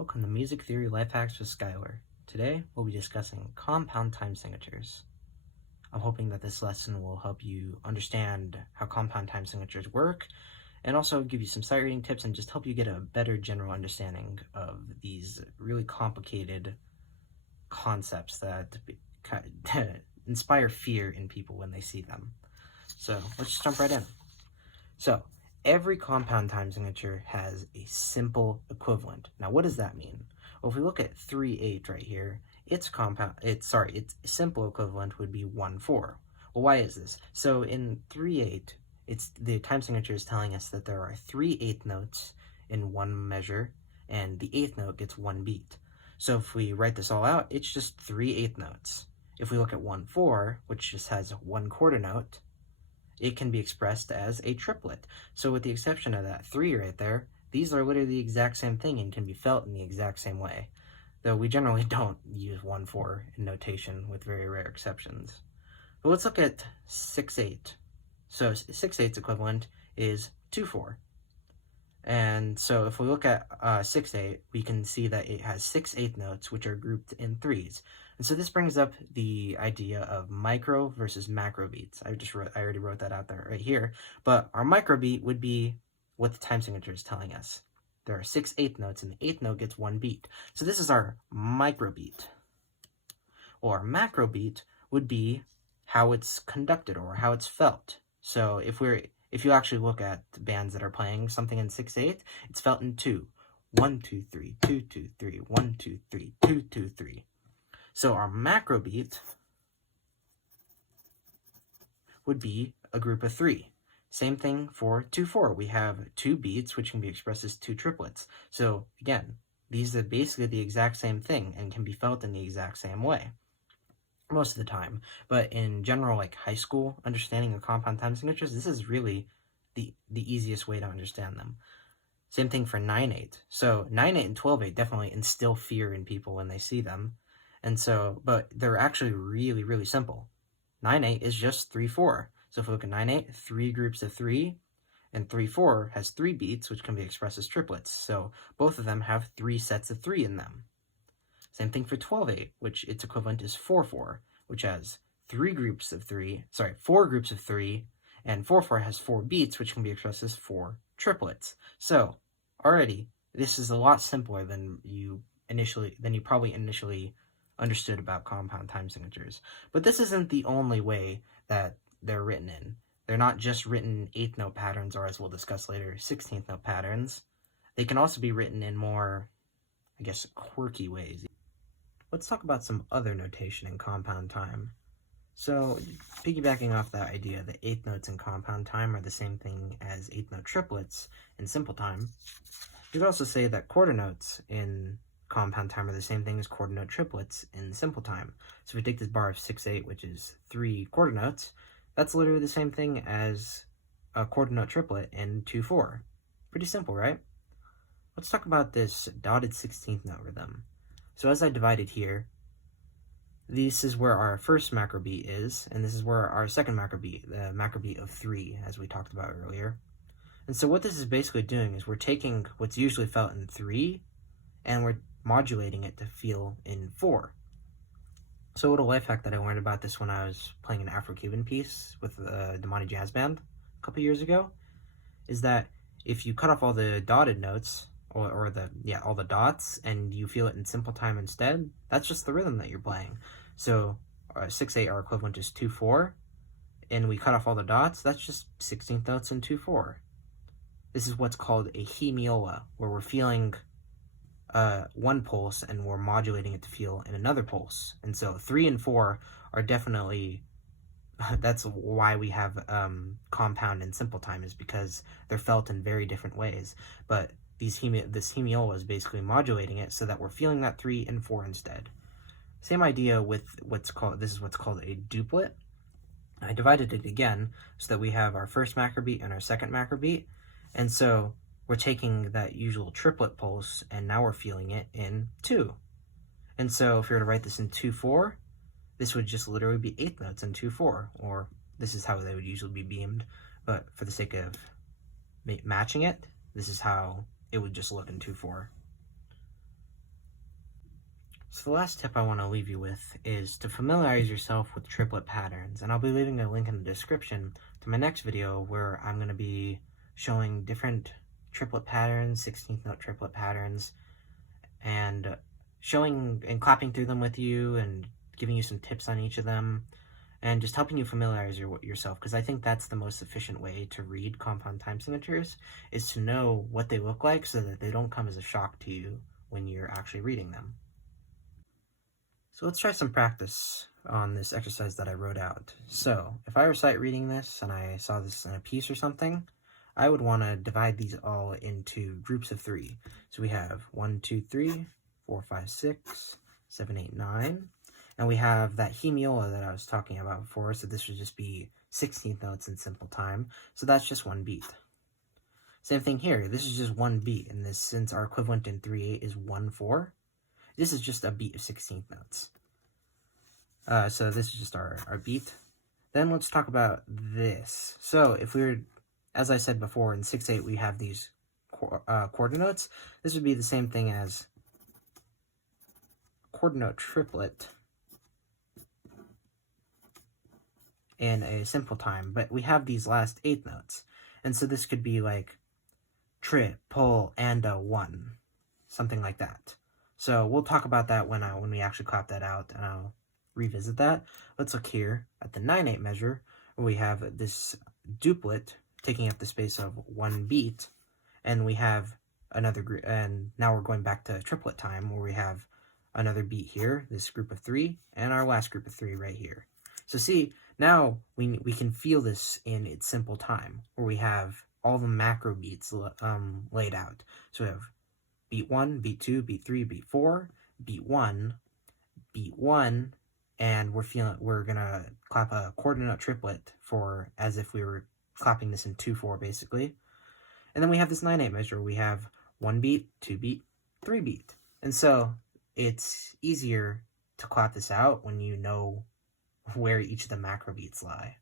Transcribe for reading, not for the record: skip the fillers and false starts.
Welcome to Music Theory Life Hacks with Skylar. Today, we'll be discussing compound time signatures. I'm hoping that this lesson will help you understand how compound time signatures work and also give you some sight reading tips and just help you get a better general understanding of these really complicated concepts that inspire fear in people when they see them. So let's just jump right in. So every compound time signature has a simple equivalent. Now, what does that mean? Well, if we look at 3/8 right here, its simple equivalent would be 1/4. Well, why is this? So in 3/8, the time signature is telling us that there are 3/8 notes in one measure, and the 8th note gets one beat. So if we write this all out, it's just 3/8 notes. If we look at 1/4, which just has 1/4 note, it can be expressed as a triplet. So with the exception of that 3 right there, these are literally the exact same thing and can be felt in the exact same way, though we generally don't use 1/4 in notation with very rare exceptions. But let's look at 6/8. So 6/8's equivalent is 2/4. And so if we look at 6/8, we can see that it has 6/8 notes, which are grouped in threes. And so this brings up the idea of micro versus macro beats. I already wrote that out there right here. But our micro beat would be what the time signature is telling us. There are 6/8 notes, and the 8th note gets one beat. So this is our micro beat. Or macro beat would be how it's conducted or how it's felt. So if you actually look at bands that are playing something in 6/8, it's felt in 2. 1, 2, 3, 2, 2, 3, 1, 2, 3, 2, 2, 3. So our macro beat would be a group of 3. Same thing for 2/4. We have 2 beats, which can be expressed as 2 triplets. So again, these are basically the exact same thing and can be felt in the exact same way most of the time. But in general, like high school understanding of compound time signatures, this is really the easiest way to understand them. Same thing for 9/8. So 9/8 and 12/8 definitely instill fear in people when they see them. And so, but they're actually really, really simple. 9/8 is just 3/4. So if we look at 9/8, 3 groups of 3, and 3/4 has 3 beats, which can be expressed as triplets. So both of them have 3 sets of 3 in them. Same thing for 12/8, which its equivalent is 4/4, which has 4 groups of 3, and 4/4 has 4 beats, which can be expressed as 4 triplets. So already, this is a lot simpler than you probably initially understood about compound time signatures. But this isn't the only way that they're written in. They're not just written in 8th note patterns, or as we'll discuss later, 16th note patterns. They can also be written in more, I guess, quirky ways. Let's talk about some other notation in compound time. So, piggybacking off that idea that 8th notes in compound time are the same thing as 8th note triplets in simple time, you could also say that quarter notes in compound time are the same thing as quarter note triplets in simple time. So if we take this bar of 6/8, which is 3 quarter notes, that's literally the same thing as a quarter note triplet in 2/4. Pretty simple, right? Let's talk about this dotted 16th note rhythm. So as I divided here, this is where our first macro beat is, and this is where our second macro beat, the macro beat of 3, as we talked about earlier. And so what this is basically doing is we're taking what's usually felt in 3, and we're modulating it to feel in 4. So a little life hack that I learned about this when I was playing an Afro-Cuban piece with the Damani Jazz Band a couple years ago, is that if you cut off all the dotted notes, or all the dots, and you feel it in simple time instead, that's just the rhythm that you're playing. So 6/8, our equivalent is 2/4, and we cut off all the dots, that's just 16th notes in 2/4. This is what's called a hemiola, where we're feeling one pulse and we're modulating it to feel in another pulse. And so 3 and 4 are definitely, that's why we have compound and simple time, is because they're felt in very different ways. But this hemiola is basically modulating it so that we're feeling that 3 and 4 instead. Same idea with this is what's called a duplet. I divided it again so that we have our first macro beat and our second macro beat. And so we're taking that usual triplet pulse, and now we're feeling it in 2. And so if you were to write this in 2/4, this would just literally be 8th notes in 2/4, or this is how they would usually be beamed, but for the sake of matching it, this is how it would just look in 2/4. So the last tip I want to leave you with is to familiarize yourself with triplet patterns, and I'll be leaving a link in the description to my next video where I'm going to be showing different triplet patterns, 16th note triplet patterns, and showing and clapping through them with you and giving you some tips on each of them and just helping you familiarize yourself, because I think that's the most efficient way to read compound time signatures, is to know what they look like so that they don't come as a shock to you when you're actually reading them. So let's try some practice on this exercise that I wrote out. So if I recite reading this and I saw this in a piece or something, I would want to divide these all into groups of 3. So we have 1, 2, 3, 4, 5, 6, 7, 8, 9. And we have that hemiola that I was talking about before, so this would just be 16th notes in simple time. So that's just 1 beat. Same thing here. This is just 1 beat, and this, since our equivalent in 3/8 is 1/4, this is just a beat of 16th notes. So this is just our beat. Then let's talk about this. So if we were, as I said before, in 6/8 we have these quarter notes. This would be the same thing as quarter note triplet in a simple time, but we have these last 8 notes. And so this could be like triple and a 1, something like that. So we'll talk about that when we actually clap that out, and I'll revisit that. Let's look here at the 9/8 measure, where we have this duplet taking up the space of 1 beat, and we have another group, and now we're going back to triplet time, where we have another beat here, this group of 3, and our last group of 3 right here. So see, now we can feel this in its simple time, where we have all the macro beats laid out. So we have beat 1, beat 2, beat 3, beat 4, beat 1, beat 1, and we're gonna clap a quarter note triplet for as if we were clapping this in 2/4 basically. And then we have this 9/8 measure. We have 1 beat, 2 beat, 3 beat. And so it's easier to clap this out when you know where each of the macro beats lie.